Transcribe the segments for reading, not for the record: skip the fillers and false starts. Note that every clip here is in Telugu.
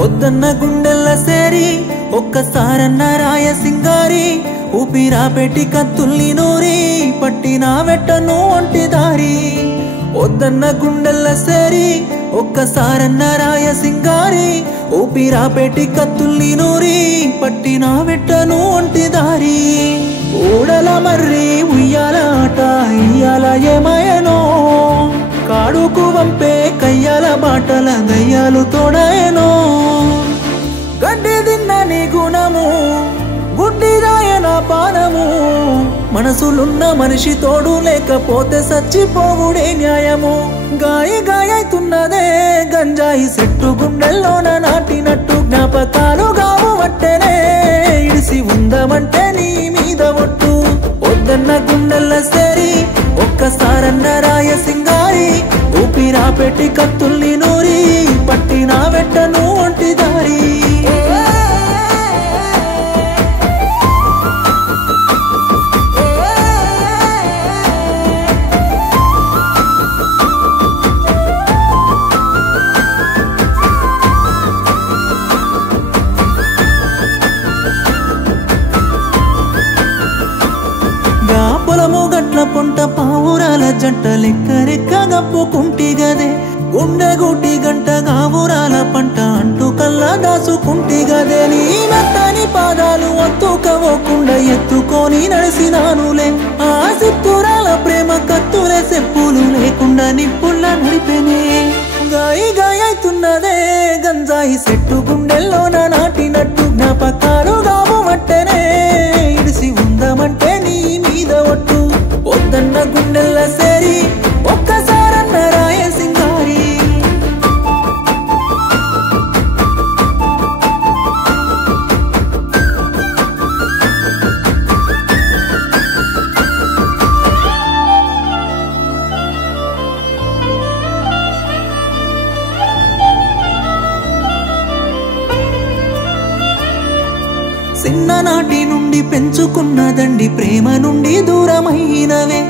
వద్దన్న గుండెల్ల సేరి ఒక్కసారన్న రాయ సింగారి ఊపిరా పెట్టి కత్తుల్ని నూరి పట్టిన వెట్టను ఒంటి దారి వద్దన్న గుండెల్ల సేరి ఒక్కసారన్న రాయ సింగారి ఊపిరా పెట్టి కత్తుల్ని నూరి పట్టిన వెట్టను ఒంటి దారి ఊడల మర్రి ఉయ్యాల ఆట ఇయ్యాల ఏమయనో కాడుకు వంపే కయ్యాల బాటల దయ్యాలు తోడయనో గడ్డి తిన్న నీ గుణము గుడ్డిదాయన పానము మనసులున్న మనిషి తోడు లేకపోతే సచ్చిపోవుడే న్యాయము గాయ గాయతున్నదే గంజాయి చెట్టు గుండెల్లోన నాటినట్టు జ్ఞాపకాలు గావు వట్టెనే ఇడిసి ఉందమంటే నీ మీద ఒట్టు వద్దన్న గుండెల్ల సేరి ఒక్కసారన్న రాయ సింగారి ఊపిరా పెట్టి కత్తుల్ని నూరి పట్టిన వెట్టను ఒంటి దారి పొలము గట్ల పొంట పావురాల జంట లెక్కరెక్క గప్పుకుంటి గదే గుండె గుటి గంట గావురాల పంట అంటూ కల్లా దాసుకుంటి గదే నీ మెత్తని పాదాలు అత్తుకోకుండా ఎత్తుకొని నడిసినానులే ఆ సిత్తురాల ప్రేమ కత్తులే చెప్పులు లేకుండా నిప్పుల్ల నడిపెనే గాయి గాయతున్నదే గంజాయి చెట్టు గుండెల్లోన నాటినట్టు జ్ఞాపకాలు గావు వట్టెనే ఇడిసి ఉందమంటే నీ మీద ఒట్టు వద్దన్న గుండెల్ల సేరి ఒక్కసారన్న రాయ సింగారి చిన్ననాటి నుండి పెంచుకున్నదండి ప్రేమ నుండి దూరమైనవే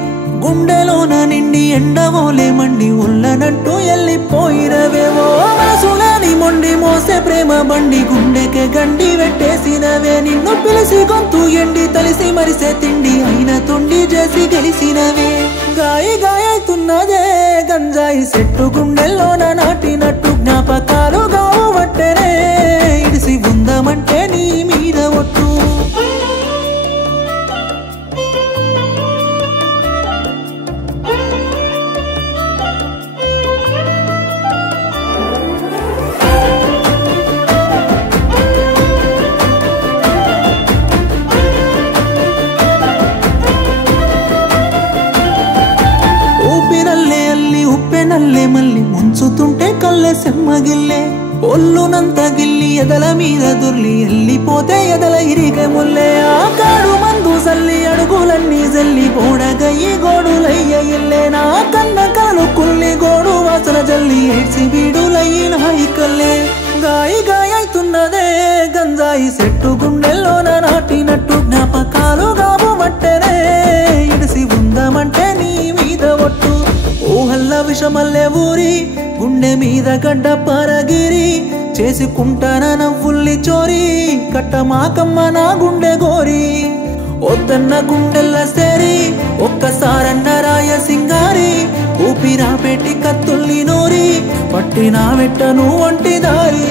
గుండెలోన నిండి ఎండవోలే మండి ఉల్లనట్టు ఎల్లిపోయినవేవో మనసులని మొండి మోసే ప్రేమ బండి గుండెకే గండి వెట్టేసినవే నిన్ను పిలిసి గొంతు ఎండి తలిసి మరిసే తిండి అయిన తొండి చేసి గెలిసినవే గాయి గాయతున్నదే గంజాయి చెట్టు గుండెల్లోన నాటినట్టు జ్ఞాపకాలు గావు వట్టెనే ఇడిసి ఉందమంటే నీ మీద ఒట్టు నల్లే మల్లి ముంచుతుంటే కళ్ళె సెమ్మగిల్లే ఒళ్ళునంత గిల్లి ఎదల మీద దుర్లి ఎల్లిపోతే ఎదల ఇరిగే ముల్లే ఆ కాడు మందు సల్లి అడుగులన్నీ జల్లి బోడగయ్యి గోడులయ్య ఇల్లే నా కన్న కలలు కుల్లి గోడు వాసన జల్లి ఏడ్చి బీడులయ్యి నాయికల్లే గాయి గాయతున్నదే గంజాయి చెట్టు గుండెల్లోన నాటినట్టు జ్ఞాపకాలు గావు వట్టెనే ఇడిసి ఉందమంటే నీ మీద ఒట్టు ఊహల్ల విషమల్లే ఊరి గుండె మీద గడ్డ పారగిరి చేసుకుంటాన నవ్వుల్ని చోరి కట్టమాకమ్మ నా గుండె గోరి వద్దన్న గుండెల్ల సేరి ఒక్కసారన్న రాయ సింగారి ఊపిరా పెట్టి కత్తుల్ని నూరి పట్టిన వెట్టను ఒంటి దారి